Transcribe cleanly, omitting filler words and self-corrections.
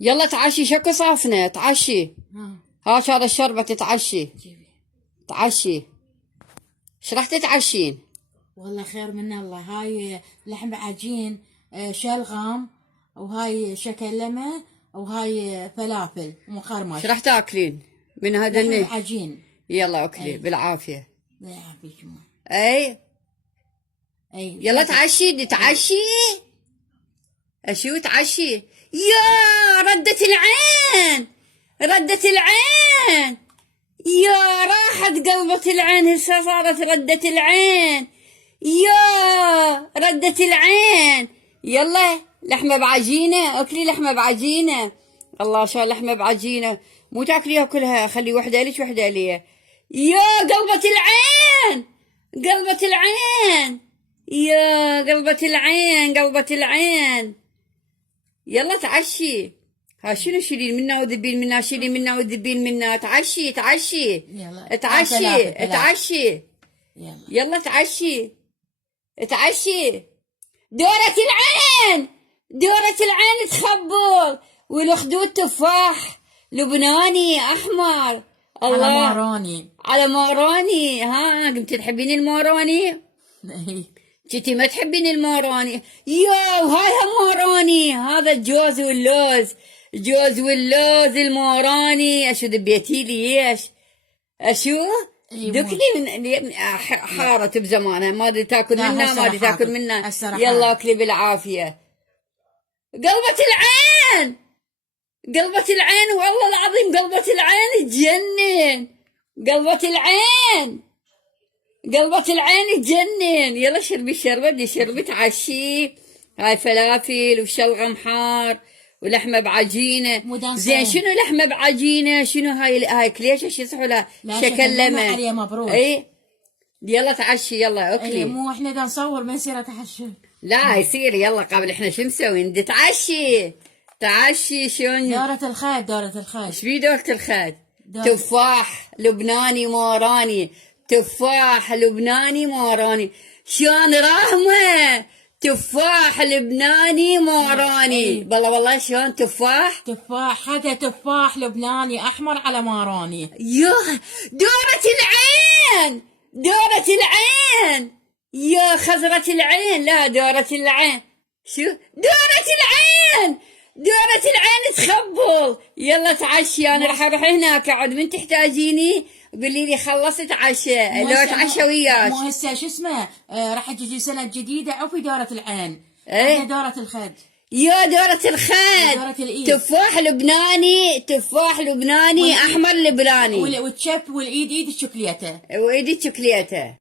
يلا تعشي شكو صافنة تعشي. هاك هذا الشربة تتعشي. جيبي. تعشي. ايش راح تتعشين؟ والله خير من الله. هاي لحم عجين شلغم، وهاي شكلمة، وهاي فلافل ومقرمش. ايش راح تاكلين من هذا لحم عجين؟ يلا اكلي أي. بالعافية. بالعافية جماعة. اي يلا تعشي. تعشي تعشي. اشو تعشي؟ يا ردة العين، ردة العين، يا راحت قلبة العين، هسه صارت ردة العين، يا ردة العين. يلا لحمة بعجينة، اكلي لحمة بعجينة. الله شو لحمة بعجينة، مو تاكليها كلها، خلي وحدة لك وحدة لي. يا قلبة العين، قلبة العين، يا قلبة العين، قلبة العين. يلا تعشي. ها شنو شيلين منا وذبين منا، شيلين منا وذبين منا. تعشي تعشي. يلا تعشي تعشي. يلا تعشي تعشي. دورة العين، دورة العين تخبل، والخدود تفاح لبناني احمر. الله على ماروني. على ماروني. ها قمتي تحبين الماروني؟ جيتي ما تحبين الماروني. يا وهاي هم ماروني، هذا الجوز واللوز، جوز واللوز الماروني. اشو ذبيتي لي ايش؟ اشو؟ دكلي من حارت بزمانها، ما ادري تاكل منها، ما ادري تاكل منها. يلا اكلي بالعافيه. قلبة العين، قلبة العين، والله العظيم قلبة العين تجنن، قلبة العين، قلبة العين تجنن. يلا شربي الشربة، بدي شربي تعشي. هاي فلافل وشلغم حار ولحمة بعجينة. زين شنو لحمة بعجينة؟ شنو هاي كليش ايش يصحوا لها؟ شكلمة. عليها مبروك. اي يلا تعشي، يلا اكلي. مو احنا دا نصور ما يصير اتعشى. لا يصير، يلا قبل احنا شو نسوي؟ ندي تعشي. تعشي شلون؟ دورة الخد، دورة الخد. ايش بيه دورة الخد؟ تفاح لبناني ماراني، تفاح لبناني ماراني. شلون راهمه؟ تفاح لبناني ماراني. والله والله شلون تفاح؟ تفاح، هذا تفاح لبناني احمر على ماراني. يا دورة العين، دورة العين، يا خزرة العين، لا دورة العين. شو دورة العين؟ دورة العين تخبل. يلا تعشي، انا راح اروح هناك اقعد، من تحتاجيني قولي لي خلصت عشاء لو اتعشى وياك. مو هسه شو اسمه راح تجي سنة جديدة او في دورة العين. ايه دورة الخد. يا دورة الخد. دورة الإيد. تفاح لبناني، تفاح لبناني احمر لبناني. والشب والايد، ايد الشوكليته، وايد الشوكليته.